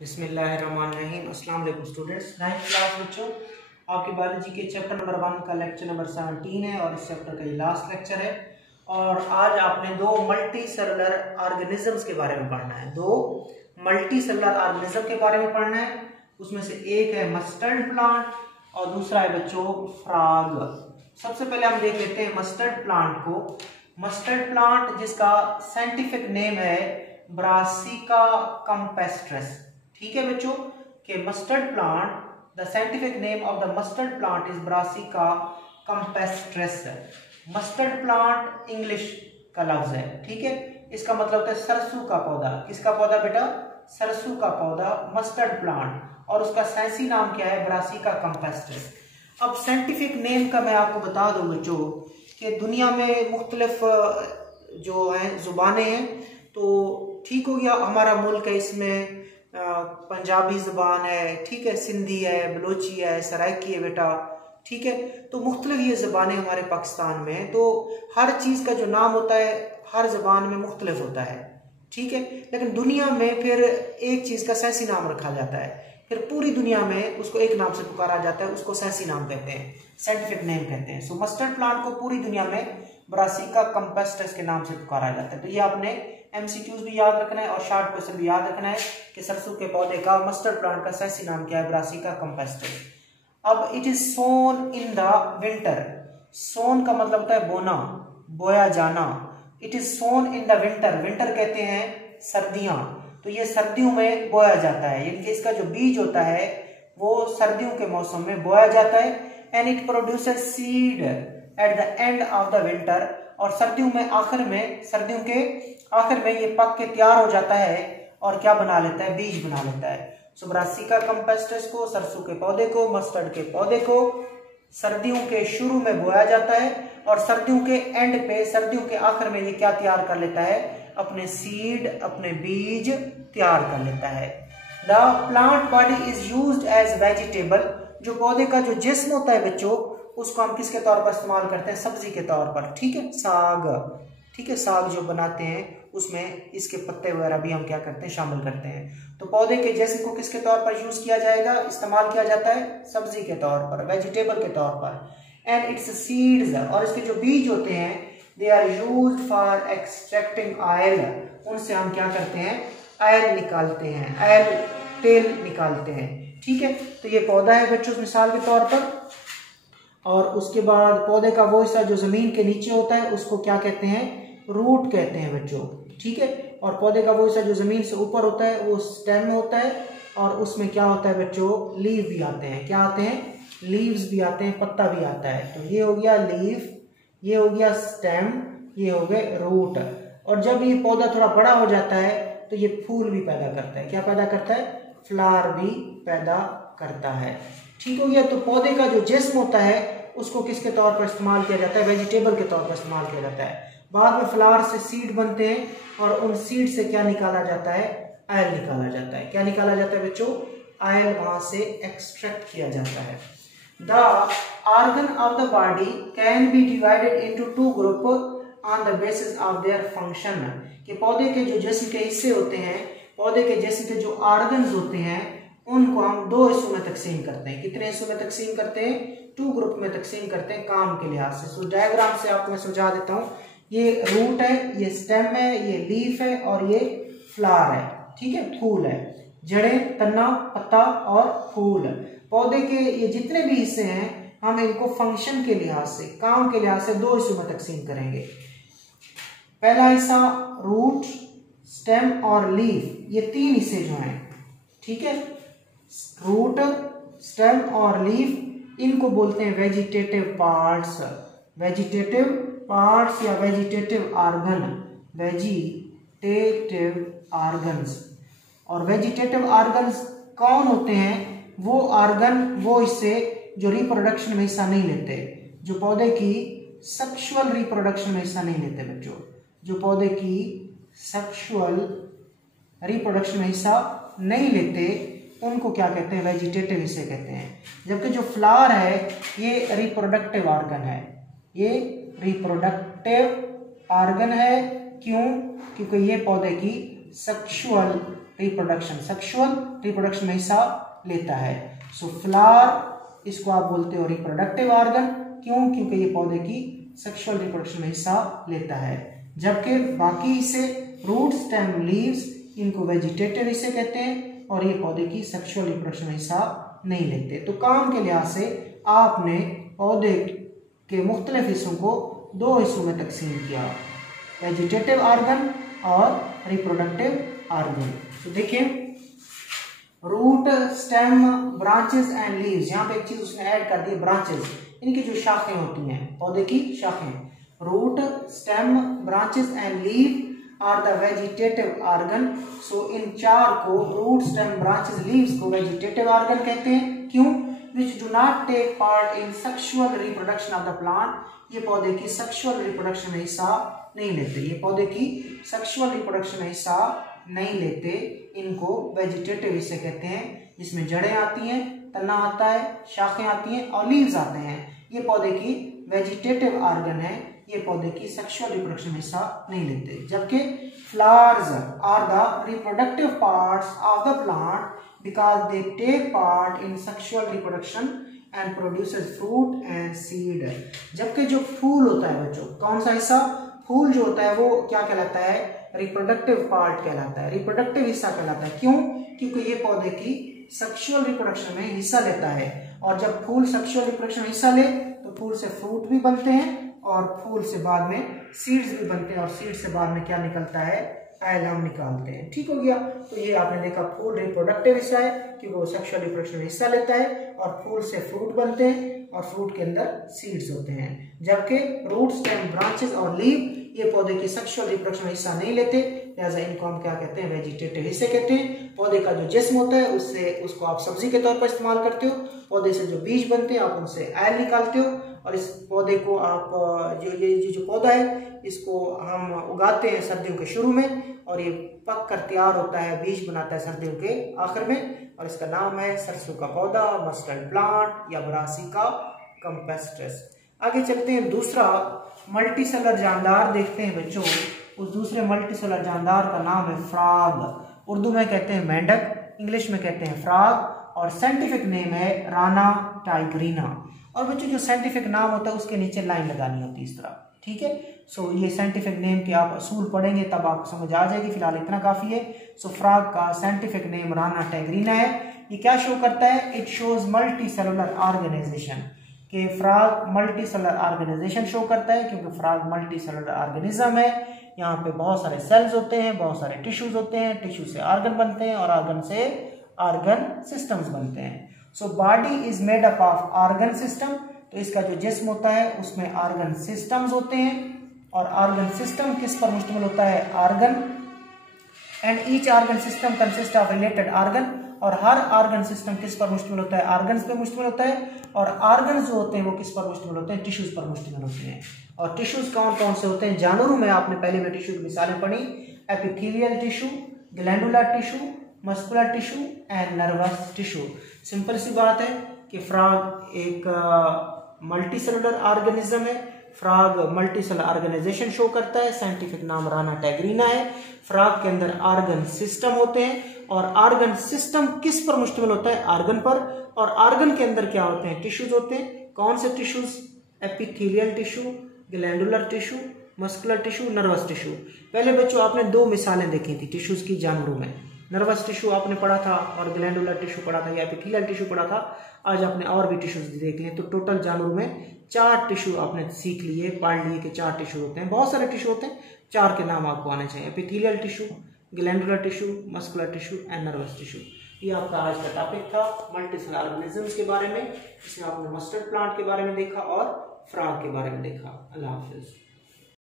बिस्मिल्लाहिर्रहमानिर्रहीम। अस्सलाम वालेकुम स्टूडेंट्स। 9th क्लास बच्चों, आपकी बायोलॉजी के चैप्टर नंबर 1 का लेक्चर नंबर 17 है और इस चैप्टर का ये लास्ट लेक्चर है। और आज आपने दो मल्टी सेलुलर ऑर्गेनिजम्स के बारे में पढ़ना है। दो मल्टी सेलुलर ऑर्गेनिज्म के बारे में पढ़ना है। उसमें से एक है मस्टर्ड प्लांट और दूसरा है बच्चों फ्रॉग। सबसे पहले हम देख लेते हैं मस्टर्ड प्लांट को। मस्टर्ड प्लांट जिसका साइंटिफिक नेम है ब्रासिका कैम्पेस्ट्रिस। ठीक है बच्चों कि mustard plant, the scientific name of the mustard plant is brassica campestris. Mustard plant English का लफ्ज है, ठीक है। इसका मतलब होता है सरसों का पौधा। किसका पौधा बेटा? सरसों का पौधा, मस्टर्ड प्लांट। और उसका साइंसी नाम क्या है? Brassica campestris. अब साइंटिफिक नेम का मैं आपको बता दूं बच्चों कि दुनिया में मुख्तलिफ जो है जुबानें हैं। तो ठीक हो गया, हमारा मुल्क है, इसमें पंजाबी जुबान है, ठीक है, सिंधी है, बलोची है, सराइकी है बेटा, ठीक है। तो मुख्तलिफ ये ज़बानें हमारे पाकिस्तान में हैं। तो हर चीज़ का जो नाम होता है हर ज़बान में मुख्तलिफ होता है, ठीक है। लेकिन दुनिया में फिर एक चीज़ का साइंसी नाम रखा जाता है, फिर पूरी दुनिया में उसको एक नाम से पुकारा जाता है, उसको साइंसी नाम कहते हैं, साइंटिफिक नेम कहते हैं। सो मस्टर्ड प्लांट को पूरी दुनिया में ब्रासिका कैम्पेस्ट्रिस के नाम से पुकारा जाता है। तो ये आपने एमसीक्यूज भी याद रखना है और शॉर्ट क्वेश्चन भी याद रखना है कि सरसों के पौधे का, मस्टर्ड प्लांट का साइंसी नाम क्या है? Brassica campestris. अब it is sown in the winter. Sown का मतलब होता है बोना, बोया जाना। It is sown in the winter. Winter कहते हैं सर्दियां। तो ये सर्दियों में बोया जाता है, यानी कि इसका जो बीज होता है वो सर्दियों के मौसम में बोया जाता है। And it produces seed at the end of the winter. और सर्दियों के आखिर में ये पक के तैयार हो जाता है और क्या बना लेता है? बीज बना लेता है। सो ब्रासिका कैम्पेस्ट्रिस को, सरसों के पौधे को, मस्टर्ड के पौधे को सर्दियों के शुरू में बोया जाता है और सर्दियों के एंड पे, सर्दियों के आखिर में ये क्या तैयार कर लेता है? अपने सीड, अपने बीज तैयार कर लेता है। The plant body is used as vegetable. जो पौधे का जो जिस्म होता है बच्चों, उसको हम किसके तौर पर इस्तेमाल करते हैं? सब्जी के तौर पर, ठीक है। साग, ठीक है, साग जो बनाते हैं उसमें इसके पत्ते वगैरह भी हम क्या करते हैं? शामिल करते हैं। तो पौधे के जिस्म को किसके तौर पर यूज किया जाएगा? इस्तेमाल किया जाता है सब्जी के तौर पर, वेजिटेबल के तौर पर। एंड इट्स सीड्स, और इसके जो बीज होते हैं, they are used for extracting oil. उनसे हम क्या करते हैं? ऑयल निकालते हैं, ऑयल, तेल निकालते हैं, ठीक है। तो ये पौधा है बच्चों मिसाल के तौर पर। और उसके बाद पौधे का वो हिस्सा जो जमीन के नीचे होता है उसको क्या कहते हैं? रूट कहते हैं बच्चों, ठीक है। और पौधे का वो हिस्सा जो जमीन से ऊपर होता है वो स्टेम में होता है। और उसमें क्या होता है बच्चों? लीव भी आते हैं। क्या आते हैं? लीव्स भी आते हैं, पत्ता भी आता है। तो ये हो गया लीव, ये हो गया स्टेम, ये हो गए रूट। और जब ये पौधा थोड़ा बड़ा हो जाता है तो ये फूल भी पैदा करता है। क्या पैदा करता है? फ्लावर भी पैदा करता है, ठीक हो गया। तो पौधे का जो जिस्म होता है उसको किसके तौर पर इस्तेमाल किया जाता है? वेजिटेबल के तौर पर इस्तेमाल किया जाता है। बाद में फ्लावर से सीड बनते हैं और उन सीड से क्या निकाला जाता है? ऑयल निकाला जाता है। क्या निकाला जाता है बच्चों? ऑयल वहां से एक्सट्रैक्ट किया जाता है। The organ of the body can be divided into two group on the basis of their function. कि पौधे के जो जिस्म के हिस्से होते हैं, पौधे के जिस्म के जो ऑर्गन्स होते हैं, उनको हम दो हिस्सों में तकसीम करते हैं। कितने हिस्सों में तकसीम करते हैं? टू ग्रुप में तकसीम करते हैं काम के लिहाज से। सो डायग्राम से आपको मैं समझा देता हूँ। ये रूट है, ये स्टेम है, ये लीफ है और ये फ्लावर है, ठीक है, फूल है। जड़ें, तना, पत्ता और फूल। पौधे के ये जितने भी हिस्से हैं हम इनको फंक्शन के लिहाज से, काम के लिहाज से दो हिस्सों में तकसीम करेंगे। पहला हिस्सा रूट, स्टेम और लीफ, ये तीन हिस्से जो हैं, ठीक है, रूट, स्टेम और लीफ, इनको बोलते हैं वेजिटेटिव पार्ट्स। वेजिटेटिव पार्ट्स या वेजिटेटिव ऑर्गन, वेजिटेटिव ऑर्गन्स। और वेजिटेटिव ऑर्गन्स कौन होते हैं? वो ऑर्गन, वो हिस्से जो रिप्रोडक्शन में हिस्सा नहीं लेते, जो पौधे की सेक्सुअल रिप्रोडक्शन में हिस्सा नहीं लेते बच्चों, जो पौधे की सेक्सुअल रिप्रोडक्शन में हिस्सा नहीं लेते, उनको क्या कहते हैं? वेजिटेटिव हिस्से कहते हैं। जबकि जो फ्लावर है ये रिप्रोडक्टिव ऑर्गन है, ये रिप्रोडक्टिव ऑर्गन है। क्यों? क्योंकि ये पौधे की सेक्सुअल रिप्रोडक्शन, सेक्सुअल रिप्रोडक्शन में हिस्सा लेता है। सो फ्लावर इसको आप बोलते हो रिप्रोडक्टिव ऑर्गन, क्यों? क्योंकि ये पौधे की सेक्सुअल रिप्रोडक्शन में हिस्सा लेता है। जबकि बाकी हिस्से रूट, स्टेम, लीव्स, इनको वेजिटेटिव हिस्से कहते हैं और ये पौधे की सेक्सुअल रिप्रोडक्शन में हिस्सा नहीं लेते। तो काम के लिहाज से आपने पौधे के मुख्तलिफ हिस्सों को दो हिस्सों में तकसीम किया, वेजिटेटिव ऑर्गन और रिप्रोडक्टिव ऑर्गन। तो देखिए root, stem, branches and leaves, यहाँ पे एक चीज उसने ऐड कर दी, ब्रांचेस, इनकी जो शाखें होती हैं, पौधे की शाखें, root, stem, branches and leave are the vegetative organ. So इन चार को, रूट, स्टेम, ब्रांचेस, लीव्स को वेजिटेटिव ऑर्गन कहते हैं। क्यों? Which do not take part in sexual reproduction of the plant, ये पौधे की सेक्सुअल रिप्रोडक्शन में हिस्सा नहीं लेते, ये पौधे की सेक्सुअल रिप्रोडक्शन में हिस्सा नहीं लेते, इनको वेजिटेटिव हिस्से कहते हैं, जिसमें जड़ें आती हैं, तना आता है, शाखें आती हैं और लीव्स आते हैं। ये पौधे की वेजिटेटिव ऑर्गन है, ये पौधे की सेक्सुअल रिप्रोडक्शन में हिस्सा नहीं लेते। जबकि flowers are the reproductive parts of the plant because they take part in sexual reproduction and produces fruit and seed. जबकि जो फूल होता है बच्चों, कौन सा हिस्सा? फूल जो होता है वो क्या कहलाता है? रिप्रोडक्टिव पार्ट कहलाता है, रिप्रोडक्टिव हिस्सा कहलाता है। क्यों? क्योंकि ये पौधे की सेक्सुअल रिप्रोडक्शन में हिस्सा लेता है, और जब फूल सेक्सुअल रिप्रोडक्शन में हिस्सा ले तो फूल से फ्रूट भी बनते हैं और फूल से बाद में सीड्स भी बनते हैं, और सीड से बाद में क्या निकलता है? एलम निकालते हैं। ठीक हो गया। तो ये आपने देखा फूल रिप्रोडक्टिव हिस्सा है क्योंकि वो सेक्सुअल रिप्रोडक्शन में हिस्सा लेता है, और फूल से फ्रूट बनते हैं और फ्रूट के अंदर सीड्स होते हैं। जबकि रूट, स्टेम, ब्रांचेस और लीव ये पौधे की सेक्सुअल रिप्रोडक्शन में हिस्सा नहीं लेते, लिहाजा इनको हम क्या कहते हैं? वेजिटेटिव हिस्से कहते हैं। पौधे का जो जिस्म होता है उसको आप सब्जी के तौर पर इस्तेमाल करते हो, पौधे से जो बीज बनते हैं आप उनसे ऑयल निकालते हो, और इस पौधे को आप जो पौधा है इसको हम उगाते हैं सर्दियों के शुरू में, और ये पक कर तैयार होता है, बीज बनाता है सर्दियों के आखिर में, और इसका नाम है सरसों का पौधा, मस्टर्ड प्लांट या ब्रासिका कैम्पेस्ट्रस। आगे चलते हैं, दूसरा मल्टीसेलर जानदार देखते हैं बच्चों। उस दूसरे मल्टीसेलर जानदार का नाम है फ्रॉग। उर्दू में कहते हैं मेंढक, इंग्लिश में कहते हैं फ्रॉग, और साइंटिफिक नेम है राना टाइग्रीना। और बच्चों जो साइंटिफिक नाम होता है उसके नीचे लाइन लगानी होती है इस तरह। ठीक है। सो ये साइंटिफिक नेम के आप असूल पढ़ेंगे तब आपको समझ आ जाएगी, फिलहाल इतना काफी है। सो फ्रॉग का साइंटिफिक नेम राना टाइग्रीना है। ये क्या शो करता है? It shows multi cellular organization, कि frog multi cellular organization show करता है, क्योंकि फ्रॉग मल्टी सेलुलर ऑर्गेनिज्म है। यहाँ पे बहुत सारे सेल्स होते हैं, बहुत सारे टिश्यूज होते हैं, टिश्यू से ऑर्गन बनते हैं और ऑर्गन से ऑर्गन सिस्टम्स बनते हैं। So body is made up of organ system, तो इसका जो जिस्म होता है उसमें ऑर्गन सिस्टम्स होते हैं, और ऑर्गन सिस्टम किस पर मुश्तमिल होता है? Organ, and each organ system consist of related organ, और हर ऑर्गन सिस्टम किस पर मुश्तमिल होता है? ऑर्गन्स पे मुश्तमिल होता है, और ऑर्गन्स जो होते हैं वो किस पर मुश्तमिल होते हैं? टिश्यूज पर मुश्तमिल होते हैं। और टिश्यूज कौन कौन से होते हैं? जानवरों में आपने पहले में टिश्यू की मिसालें पढ़ी, epithelial tissue, glandular tissue, muscular tissue and nervous tissue. Simple सी बात है कि फ्रॉग एक मल्टी सेलुलर ऑर्गेनिज्म है। Frog multi cellular organization show करता है, साइंटिफिक नाम राना टाइग्रीना है। फ्रॉग के अंदर ऑर्गन सिस्टम होते हैं, और ऑर्गन सिस्टम किस पर मुश्तमिल होता है? ऑर्गन पर, और ऑर्गन के अंदर क्या होते हैं? टिश्यूज होते हैं। कौन से tissues? Epithelial tissue, glandular tissue, muscular tissue, nervous tissue. पहले बच्चों आपने दो मिसालें देखी थी टिश्यूज की जानवरों में, नर्वस टिश्यू आपने पढ़ा था और ग्लैंडुलर टिश्यू पढ़ा था या एपिथेलियल टिश्यू पढ़ा था। आज आपने और भी टिश्यूज देख लिए, तो टोटल जानवरों में 4 टिश्यू आपने सीख लिए, पढ़ लिए कि 4 टिश्यू होते हैं। बहुत सारे टिश्यू होते हैं, 4 के नाम आपको आने चाहिए, epithelial tissue, glandular tissue, muscular tissue and nervous tissue. ये आपका आज का टॉपिक था मल्टी सेलुलर ऑर्गेनिजम्स के बारे में। इसमें आपने मस्टर्ड प्लांट के बारे में देखा और फ्रॉग के बारे में देखा। अल्लाह हाफिज।